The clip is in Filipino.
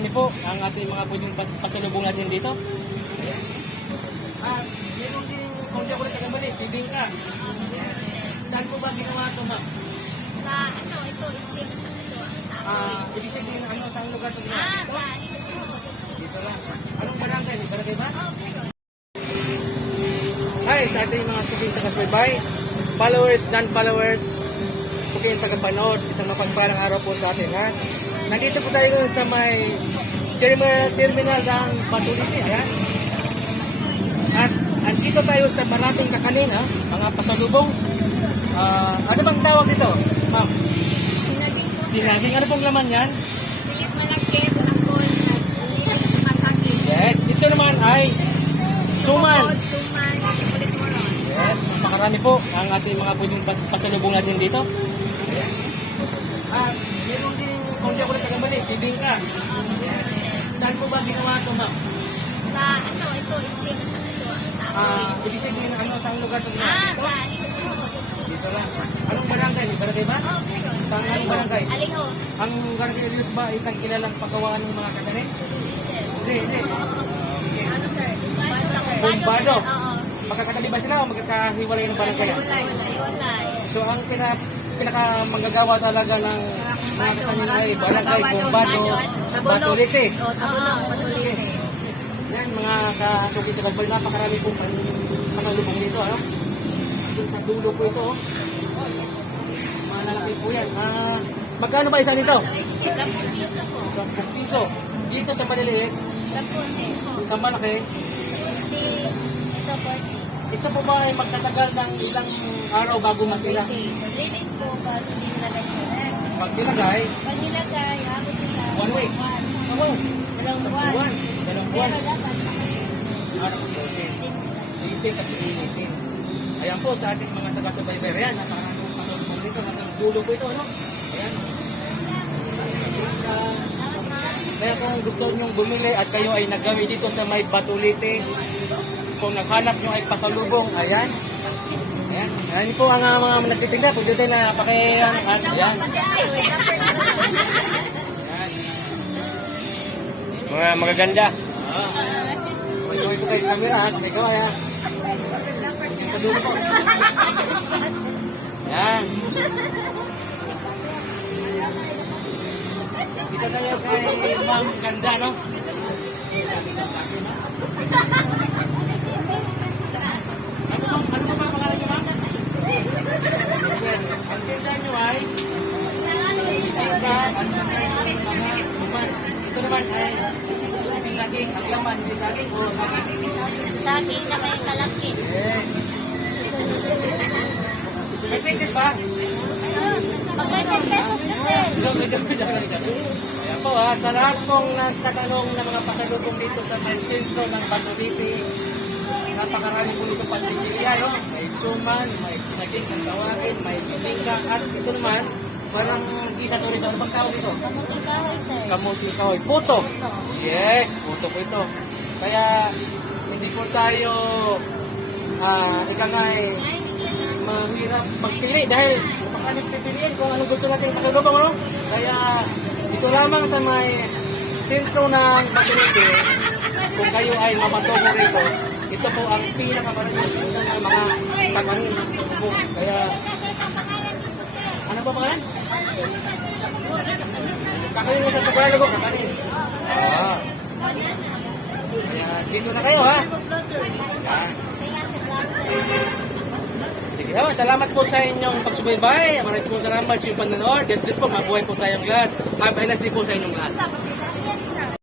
napakarami po ang ating mga pwedeng pasalubong natin dito. Meron din, kung di ako nagkakamali, bibingka. Saan po ba ginawa ito, ma'am? Sa ano, ito, isip. Ibig sabihin, saan lugar ito ginawa? Dito lang. Anong barangay? Barangay ba? Hi, sa ating mga suking taga-subaybay, followers, non-followers, suking taga-panood, isang mapagpalang araw po sa atin, ha? Nandito po tayo sa may terminal ng Batulisi, ayan. At andito tayo sa maraming kakanin, ha? Mga pasalubong. Ano bang tawag dito, ma'am? Sinagin po. Sinaging. Ano pong laman yan? Pilit malagkit, apol, at masakit. Yes. Ito naman ay suman. Suman, kulit moron. Yes. Napakarami po ang ating mga pwedeng pasalubong natin dito. Yes. Meron din, kung di ako nagkakamali, bibingka. Yes. Saan po ba ginawa ito, ma'am? Sa ano, ito, isip. Ibig sabihin, saan lugar ito ginawa? Dito? Sa Aliho. Dito lang. Anong barangay? Barangay ba? Saan anong barangay? Aliho. Ang barangay Alios ba isang kilalang pagawaan ng mga kakanin? Hindi, hindi. Ano, sir? Bumbado. Oo. Magkakatabi ba sila o magkakahiwalay ng barangay? Hiwalay. So ang pinaka manggagawa talaga ng mga kakanin ay barangay Bumbado, Batulite. Oo. Yan mga kasukit sa Gagbal, napakarami pong pasalubong dito. Doon sa dulo po ito. Malalaki po yan. Magkano ba isa nito? 10 piso po. 10 piso. Dito sa maliliit, 10 sa malaki, ito 40. ito po ba ay magtatagal ng ilang araw bago masila? Linis po ba? Hindi nilagay sa ref. Pag nilagay, Pag nilagay, abot sila. 1 week. Oo. Dalawang Isang buwan. Dalawang buwan. Pero dapat Araw po din. Isin at inisin. Ayan po sa ating mga taga-subaybay. Ayan, napakaraming pasalubong dito. Hanggang dulo po ito, ano? Ayan. Kaya kung gusto nyong bumili at kayo ay nagawi dito sa may Batulite, kung naghanap nyo ay pasalubong, ayan. Ayan. Ayan po ang mga nagtitinda. Pag dito na pakihan. Ayan. Mga magaganda. May po kayo sa camera, ha? Ikaw, ayan. Sa dulo po. Ayan. Dito tayo kay Ma'am Ganda, no? Ano ba pangalan niyo, ma'am? Ang tinda niyo ay tinda at mga suman. Ito naman ay pinaging ang laman, pinaging o saging. saging na may kalakit. Yes. May tickets ba? Magkailan pesos na sir? Ayan po ha, sa lahat pong nagtatanong ng mga pasalubong dito sa may sentro ng Batulite, napakarami po dito pansisiliya, no? May suman, may sinaging ang tawagin, may bibingka, at ito naman, parang isa to rito. Ano bang tawag dito? Kamuting kahoy sir. Kamuting kahoy. Puto. Yes, puto po ito. Kaya, hindi po tayo, ika nga mahirap magpili dahil napakaraming pipiliin kung anong gusto natin pasalubong, ano? Kaya, ito lamang sa may sentro ng Batulite, kung kayo ay mapatungo rito, ito po ang pinakamarami ng mga kakanin. Kaya, ano ba ba yan? Kakanin mo sa Tagalog ko, kakanin. Kaya, dito na kayo, ha? Yan. Sige, salamat po sa inyong pagsubaybay. Maraming po salamat sa inyong panonood. God bless po, mabuhay po tayong lahat. Have a nice day po sa inyong lahat.